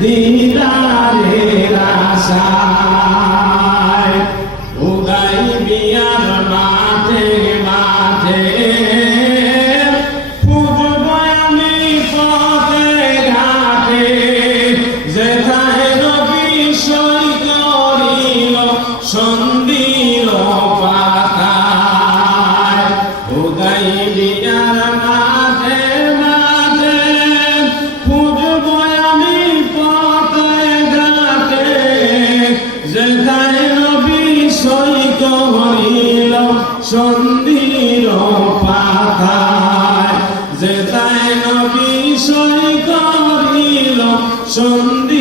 দিদারে রাসা তাই নবী সই করিল সন্ধি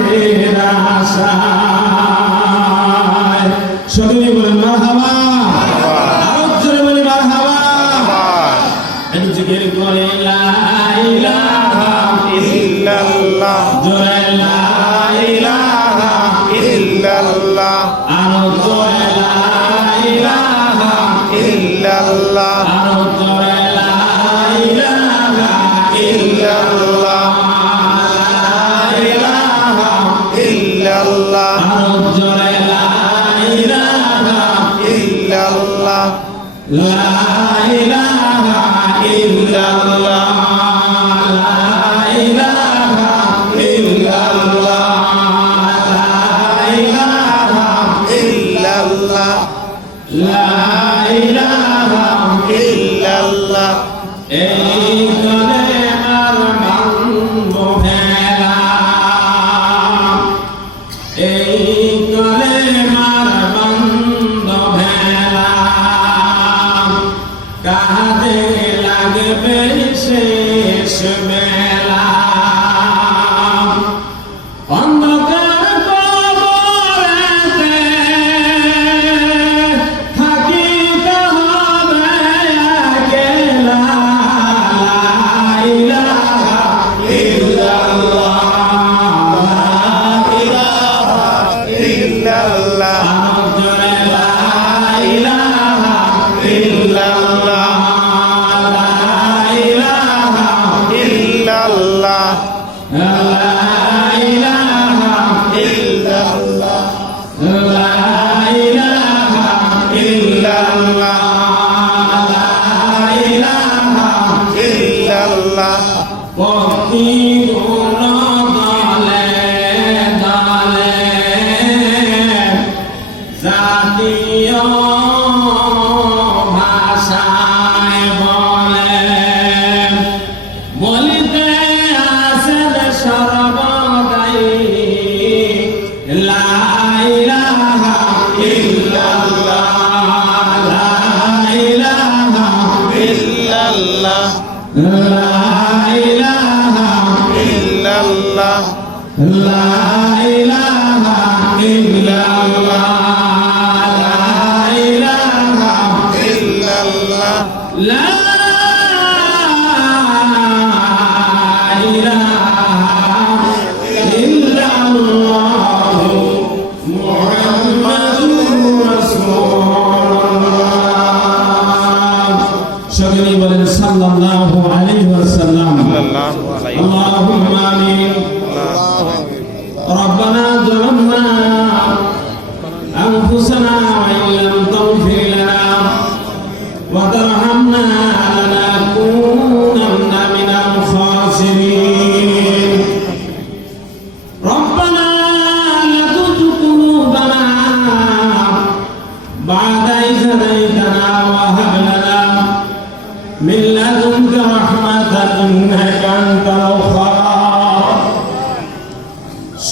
প্রেমের আশায় সকলে বলেন মার হাওয়া আরও বলে মার La لا إله إلا الله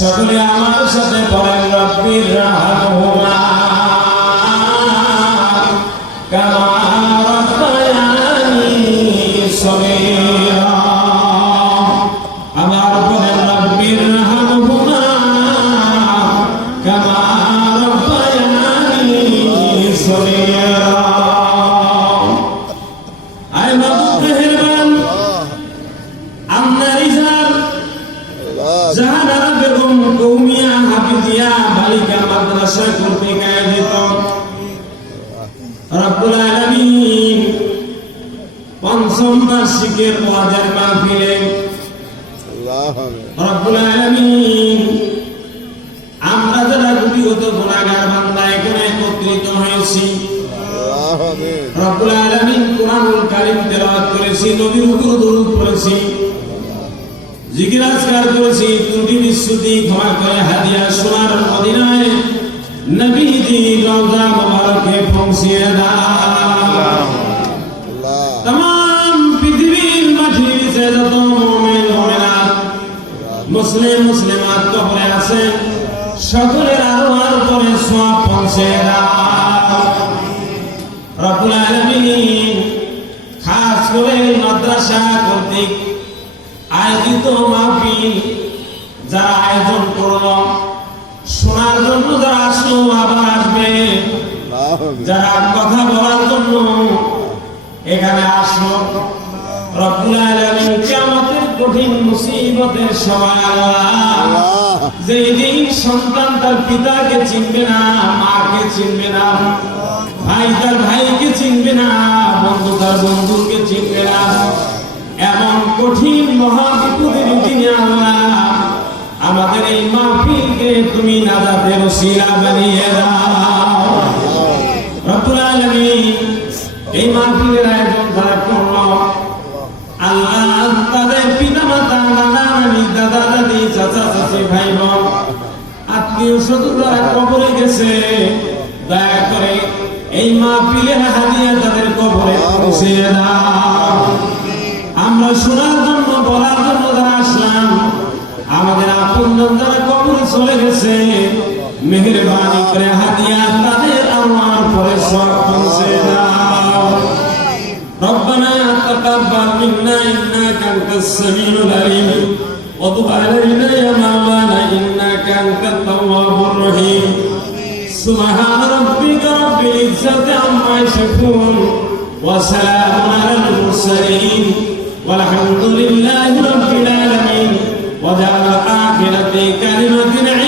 সকলে আমার সাথে পড়েন রব্বির রাহমা। জাহানারা বেগম কৌমিয়া হাফিজিয়া বালিকা মাদ্রাসা কর্তৃক আয়োজিত রব্বুল আলামিন পঞ্চম বার্ষিকের ওয়াজের মাহফিলে রব্বুল আলামিন ত্রুটি বিশুদ্ধি ক্ষমা করে হাদিয়া সোনার মদিনায় নবীজি রওজা মুবারকে পৌঁছিয়ে দাও तमाम পৃথিবীর মাটির নিচে যত মুমিন মুমিনাত মুসলিম মুসলিমাত কবরে আছে সকলের আরো আর করে সব পৌঁছে দাও রব্বুল আলামিন খাস করে মাদ্রাসা কর্তৃক আয়োজিত মাহফিল যারা আয়োজন করল শোনার জন্য যারা আসলো আবার আসবে। যারা কথা বলার জন্য এখানে আসলো কঠিন মুসিবতের সময় আল্লাহ। যেদিন সন্তান তার পিতাকে চিনবে না মাকে চিনবে না ভাই তার ভাইকে চিনবে না বন্ধু তার বন্ধুকে চিনবে না এমন কঠিন মহা বিপদের দিনে আল্লাহ আমাদের এই মাহফিলকে তুমি নাজাতের শিলা বানিয়ে দাও। রব্বুল আলামিন এই মাহফিলের আয়োজন যারা করল আল্লাহ তাদের পিতা মাতা নানা নানি দাদা, দাদি, চাচা, চাচি ভাই বোন আত্মীয় স্বজন যারা কবরে গেছে। দয়া করে এই মাহফিলের হাদিয়া তাদের কবরে পৌঁছে দাও। আমরা শোনার জন্য, বলার জন্য যারা আসলাম আমাদের আপন যারা কবরে চলে গেছে মেহেরবানি করে হাদিয়া তাদের আমার পরে সব পৌঁছে দাও ربنا تقبل منا انك انت السميع العليم وتب علينا يا مولانا انك انت التواب الرحيم سبحان ربك رب العزه عما يصفون وسلام على المرسلين والحمد لله رب وجعل آخرتي كلمة عين